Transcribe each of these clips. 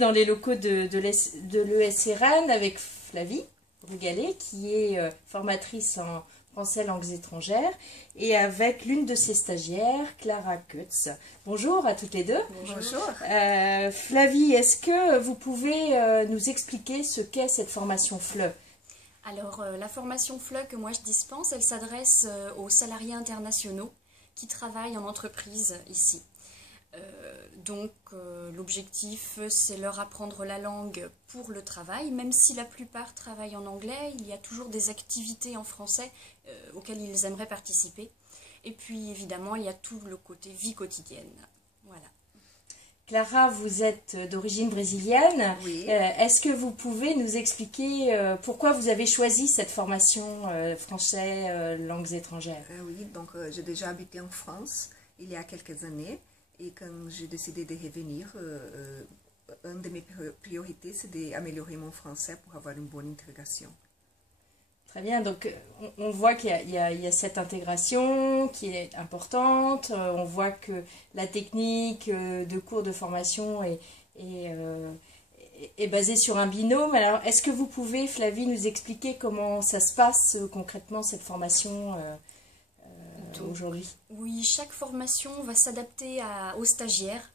dans les locaux de l'ESRN avec Flavie Brugalet, qui est formatrice en français langues étrangères, et avec l'une de ses stagiaires, Clara Kutz. Bonjour à toutes les deux. Bonjour. Flavie, est-ce que vous pouvez nous expliquer ce qu'est cette formation FLE? Alors, la formation FLE que moi je dispense, elle s'adresse aux salariés internationaux qui travaillent en entreprise ici. L'objectif, c'est leur apprendre la langue pour le travail. Même si la plupart travaillent en anglais, il y a toujours des activités en français auxquelles ils aimeraient participer. Et puis, évidemment, il y a tout le côté vie quotidienne. Voilà. Clara, vous êtes d'origine brésilienne. Oui. Est-ce que vous pouvez nous expliquer pourquoi vous avez choisi cette formation français langues étrangères? Oui, donc j'ai déjà habité en France il y a quelques années. Et quand j'ai décidé de revenir, une de mes priorités, c'est d'améliorer mon français pour avoir une bonne intégration. Très bien, donc on voit qu'il y a cette intégration qui est importante. On voit que la technique de cours de formation est basée sur un binôme. Alors, est-ce que vous pouvez, Flavie, nous expliquer comment ça se passe concrètement, cette formation aujourd'hui? Oui, chaque formation va s'adapter aux stagiaires,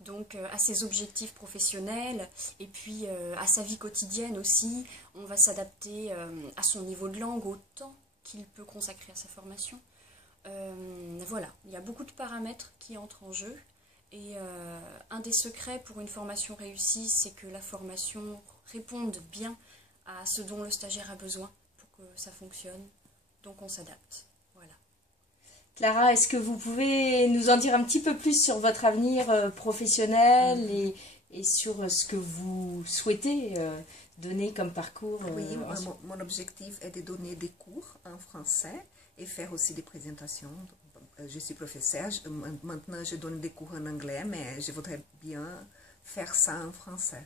donc à ses objectifs professionnels et puis à sa vie quotidienne aussi. On va s'adapter à son niveau de langue, au temps qu'il peut consacrer à sa formation. Voilà, il y a beaucoup de paramètres qui entrent en jeu. Et un des secrets pour une formation réussie, c'est que la formation réponde bien à ce dont le stagiaire a besoin pour que ça fonctionne. Donc on s'adapte. Voilà. Clara, est-ce que vous pouvez nous en dire un petit peu plus sur votre avenir professionnel et sur ce que vous souhaitez donner comme parcours? Oui, mon objectif est de donner des cours en français et faire aussi des présentations. Je suis professeure, maintenant je donne des cours en anglais, mais je voudrais bien faire ça en français.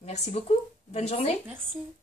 Merci beaucoup, bonne journée. Merci.